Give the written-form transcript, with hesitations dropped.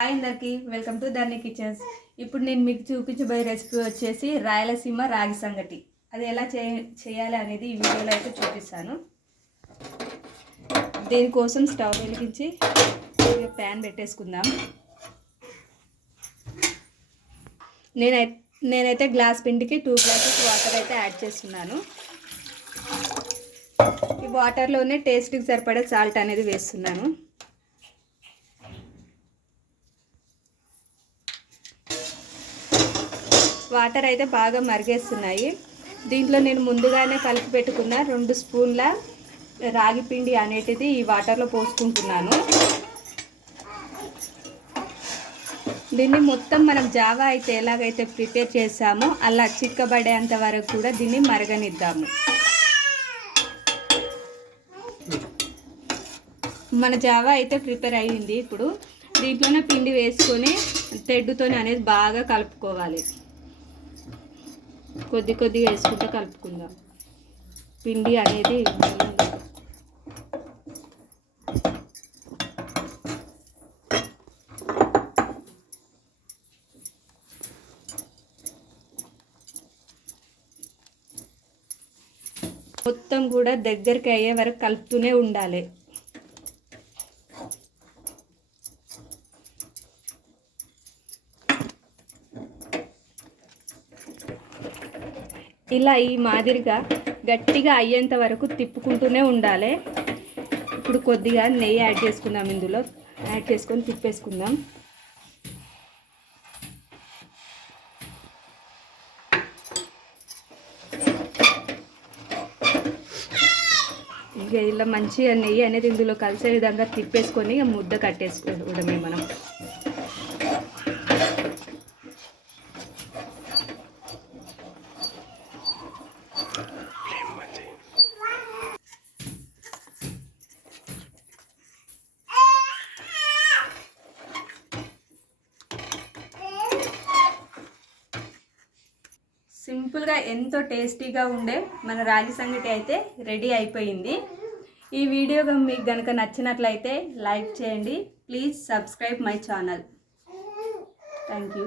Hi అందరికీ, welcome to ధర్ని kitchens. ఇప్పుడు నేను మీకు చూపించబోయే రెసిపీ వచ్చేసి రాయలసీమ రాగి సంగటి. అది ఎలా చేయాలి అనేది ఈ వీడియోలో అయితే చూపిస్తాను. దీనికోసం స్టవ్ వెలిగించి ప్యాన్ పెట్టేసుకుందాం. నేనైతే గ్లాస్ పిండికి 2 గ్లాసెస్ వాటర్ అయితే యాడ్ చేస్తున్నాను. ఈ వాటర్లోనే టేస్ట్కి సరిపడే సాల్ట్ అనేది వేస్తున్నాను. వాటర్ అయితే బాగా మరిగేస్తున్నాయి. దీంట్లో నేను ముందుగానే కలిపి పెట్టుకున్న 2 స్పూన్ల రాగి పిండి అనేటిది ఈ వాటర్లో పోసుకుంటున్నాను. దీన్ని మొత్తం మనం జావా అయితే ఎలాగైతే ప్రిపేర్ చేసామో అలా చిక్కబడేంత వరకు కూడా దీన్ని మరగనిద్దాము. మన జావా అయితే ప్రిపేర్ అయ్యింది. ఇప్పుడు దీంట్లోనే పిండి వేసుకొని తెడ్డుతోనే అనేది బాగా కలుపుకోవాలి. కొద్ది కొద్దిగా వేసుకుంటూ కలుపుకుందాం. పిండి అనేది మొత్తం కూడా దగ్గరికి అయ్యే వరకు కలుపుతూనే ఉండాలి. ఇలా ఈ మాదిరిగా గట్టిగా అయ్యేంత వరకు తిప్పుకుంటూనే ఉండాలి. ఇప్పుడు కొద్దిగా నెయ్యి యాడ్ చేసుకుందాం. ఇందులో యాడ్ చేసుకొని తిప్పేసుకుందాం. ఇక ఇలా మంచిగా నెయ్యి అనేది ఇందులో కలిసే విధంగా తిప్పేసుకొని ముద్ద కట్టేసుకోవడమే మనం. సింపుల్గా ఎంతో టేస్టీగా ఉండే మన రాగి సంగటి అయితే రెడీ అయిపోయింది. ఈ వీడియో మీకు కనుక నచ్చినట్లయితే లైక్ చేయండి. Please subscribe my channel. Thank you.